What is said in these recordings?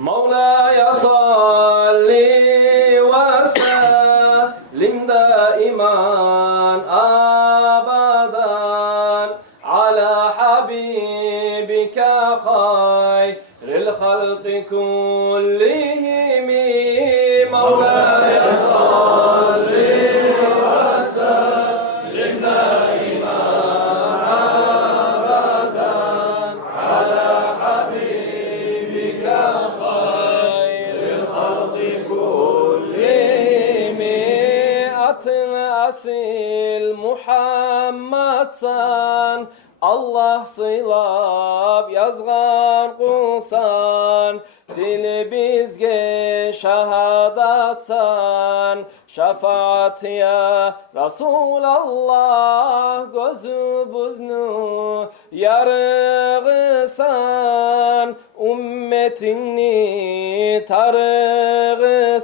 مولاي صل وسلم دائما أبدا على حبيبك خير الخلق كلهم مولاي صل وسلم دائما أبدا على حبيبك خير الخلق كلهم Atın asil Muhammed san Allah sıylab yazgan kulsan dili bizge şahadatsan şefaat ya Resulallah gözümüzünü yarığısan ümmetini tarığısan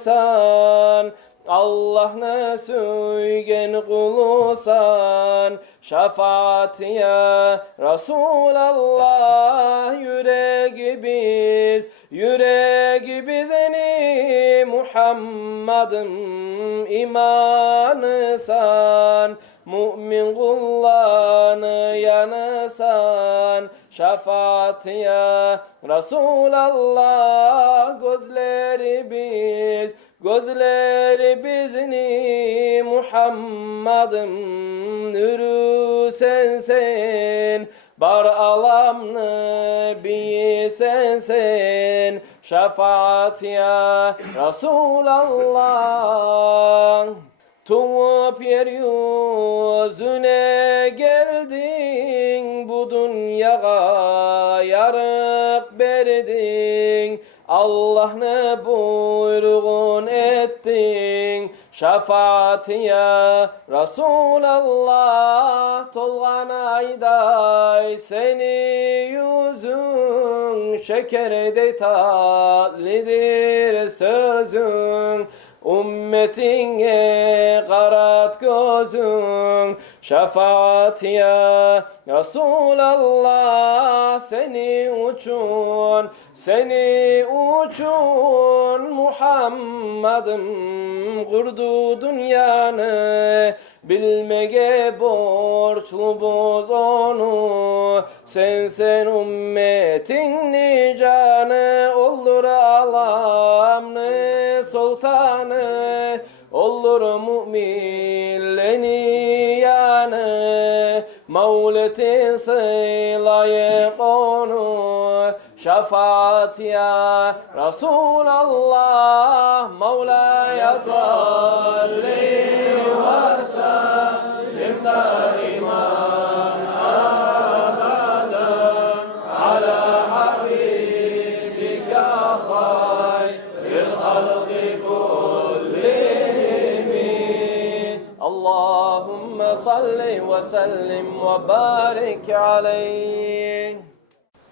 Allah'ını söygen kulusan şefaat ya Resulallah yüreği bizini Muhammed'im imanısan mümin kullarını yanısan şefaat ya Resulallah gözleri bizini Muhammed'im nürü sensin bar alamını bir sensin şefaat ya Resulallah tuğup yeryüzüne geldin bu dünyaya yarıp verdin Allah'ını buyruğun ettin şefaat ya Resulallah tolgan ayday seni yüzün şekerde tatlıdır sözün ümmetine karat gözün şefaat ya Resulallah seni uçun Muhammed'im kurdu dünyanı bilmege borçlubuz onu sen ümmetin nicanı olur alamını sultanı olur müminlerin yanı mevletin sılayıp onu şefaat ya Resulallah Mevla'ya salli ve sellim daiman abadan ala habibike hayril halqi kullihim Allahümme salli ve sellim ve barik aleyh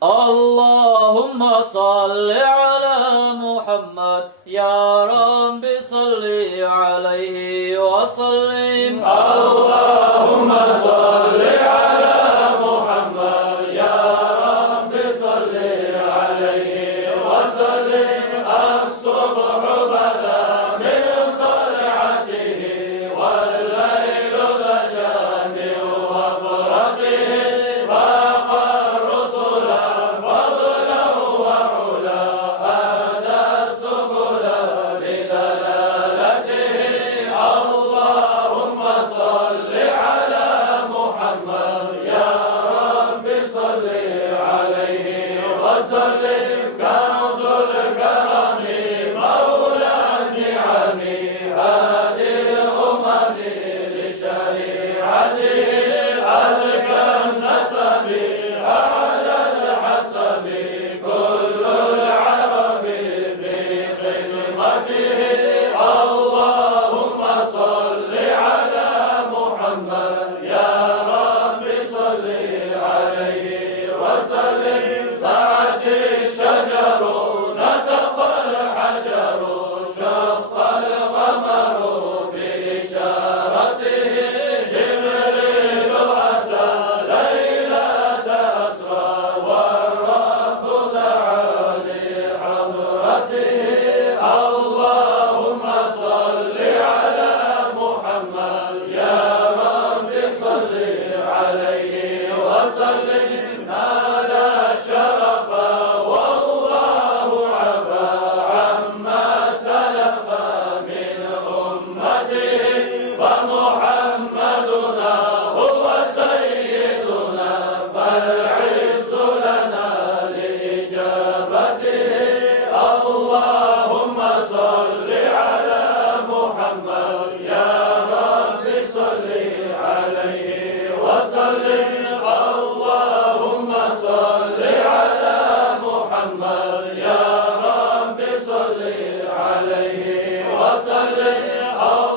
Allahümme salli ala Muhammed Ya Rabbi salli aleyhi ve sellim Allahümme salli ala Muhammed Ya Rabbi salli aleyhi ve sellim Es-subhu bada min tal'atihi vel leylu bada min vafratihi Allahümme salli عليه